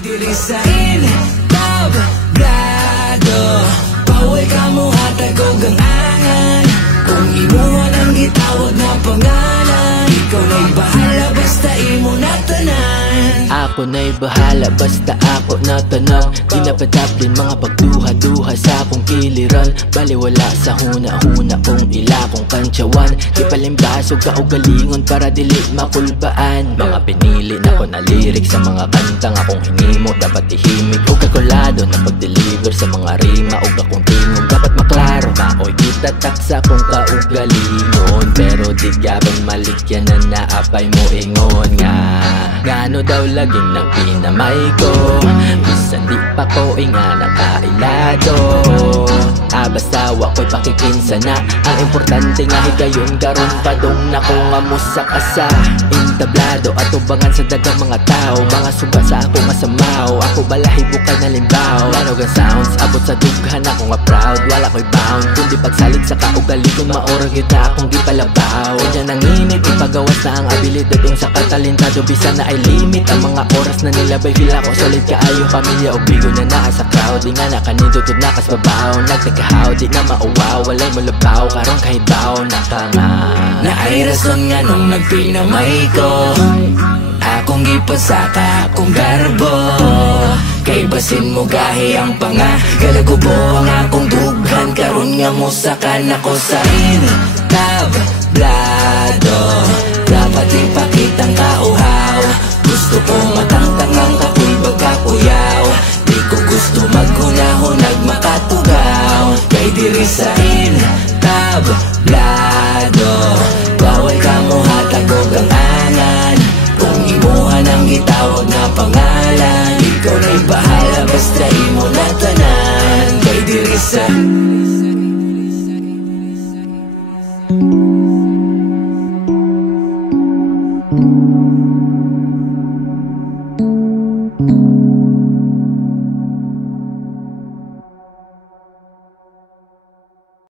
diri sa entablado, bawal ka mo hatag o gangangan. Kung imuhan ang gitawag na pangalan, ikaw na'y bahala basta imo na tanan. Ako na'y bahala basta ako na tanan. Di napadaplin mga pagduha-duha sa akong kiliran. Baliwala sa huna-huna kung ila kong kantsawan. Di palimbaso ka o galingon para dili makulbaan. Mga pinili na ko na lirik sa mga kantang akong hinimo. Dapat ihimik o kakulado na pag-deliver sa mga rima o akong tingog. Dapat maklaro mako'y itatak sa akong kaugalingon. Pero di gabang malikyan na naapay mo ingon nga. Ngano daw laging nang pinamay ko, bisan di pa ko inga nakailado. Basta wako'y pakikinsa na. Ang importante nga higayon karon padong na ko nga mo sa kasa. Entablado at ubangan sa dagang mga tao. Mga suba sa ako masamaw, ako balahi bukal na limbaw. Lanog ang sounds, abot sa dughan ako nga proud. Wala ko'y bound, kundi pagsalig sa kaugali kung maorag yun na akong di palabaw. Diyan ang init, ipagawas na ang abilidad yung sa katalentado. Bisa na ay limit ang mga oras na nilabay. Feel ako solid kaayo, pamilya o bigo na naa sa crowd. Di nga nakanindutod na kas babaw, nagtakahaw di na mauwaw. Walay mo labaw, karong kahibaw nakanga. Na ay rason nga nung nagpinamay ko, akong gipasaka akong garbo. Kay basin mo gahi ang panga, galagubo ang akong dughan. Karon nga mo sakan ako sa entablado, dapat ipakitang kauhaw. Gusto ko matangtangang kapoy bagkakuyaw. Di ko gusto maghunahunag makatugaw. Kay diri sa entablado, bawal ka mo hatag o gangangan. Kung imuhan ang gitawag na pangalan, ikaw na'y bahala basta imo na tanan. Kay diri sa